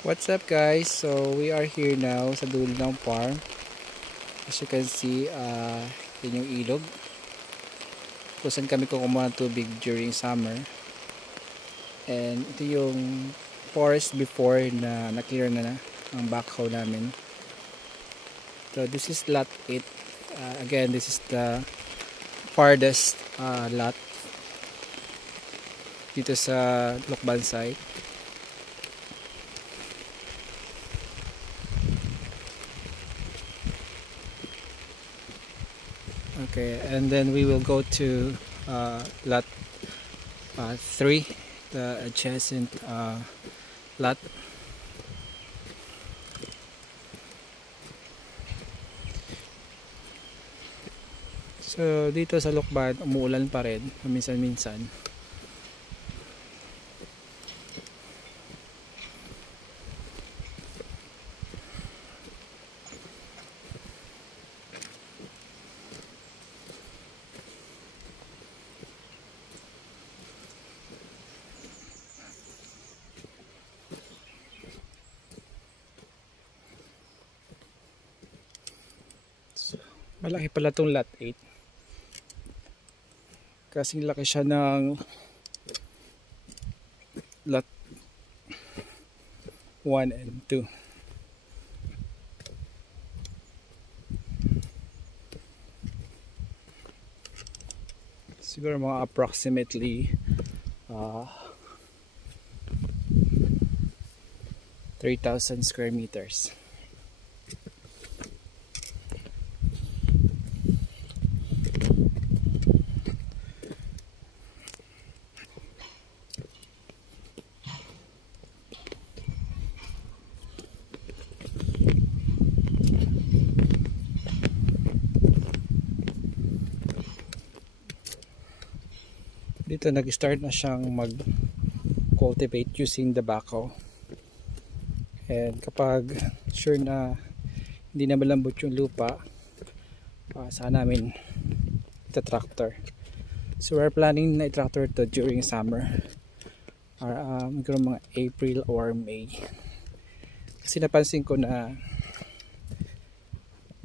What's up guys? So we are here now sa dulo ng farm. As you can see, yun yung ilog kung saan kami kumuha ng tubig during summer. And ito yung forest before na na-clear na ang backhoe namin. So this is lot 8. Again, this is the farthest lot dito sa Lukban-Sai. Okay, and then we will go to lot 3, the adjacent lot. So dito sa Lukban, umuulan pa rin minsan-minsan. Malaki pala itong lot 8. Kasing laki siya ng lot 1 and 2. Siguro mga approximately 3,000 square meters. Dito nag-start na siyang mag-cultivate using the backhoe. And kapag sure na hindi na malambot yung lupa, saan namin ita-tractor. So we're planning na i-tractor to during summer. Mga April or May. Kasi napansin ko na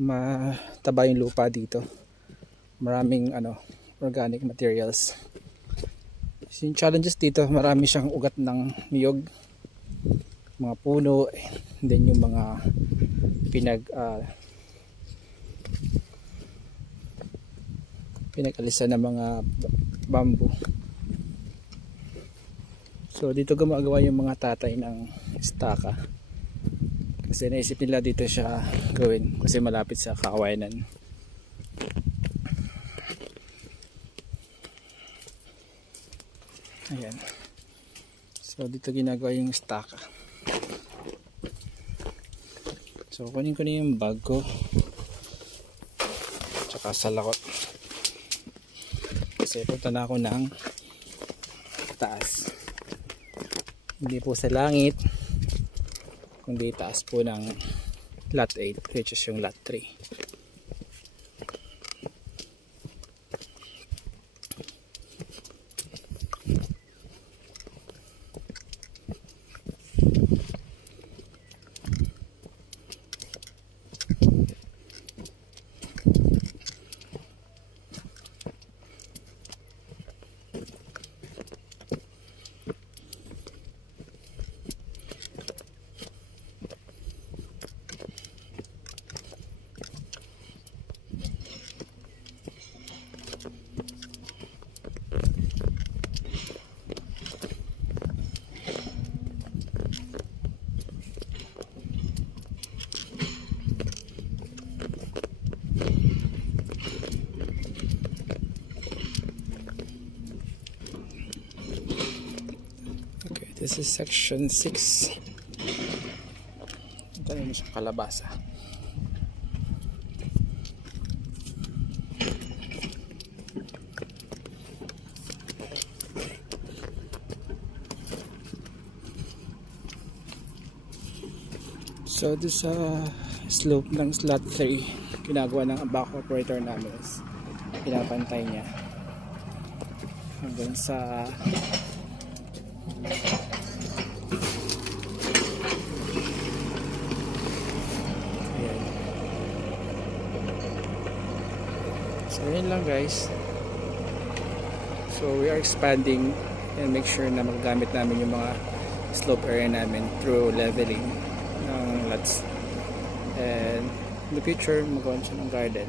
mataba yung lupa dito. Maraming organic materials. Yung challenges dito, marami siyang ugat ng niyog, mga puno, and then yung mga pinag-alisan ng mga bamboo. So dito gumagawa yung mga tatay ng staka, kasi naisip nila dito siya gawin kasi malapit sa kawayanan. Ayan. So dito ginagawa yung staka. So kunin ko na yung bag ko tsaka salakot, kasi punta na ako ng taas, hindi po sa langit kundi taas po ng lot 8, which is yung lot 3. This is section 6. Ito yung isang kalabasa. So this slope ng slot 3, ginagawa ng backhoe operator namin is pinapantay niya hanggang sa So yun lang guys. So we are expanding and make sure na magagamit namin yung mga slope area namin through leveling ng lots. And in the future, magawa siya ng garden.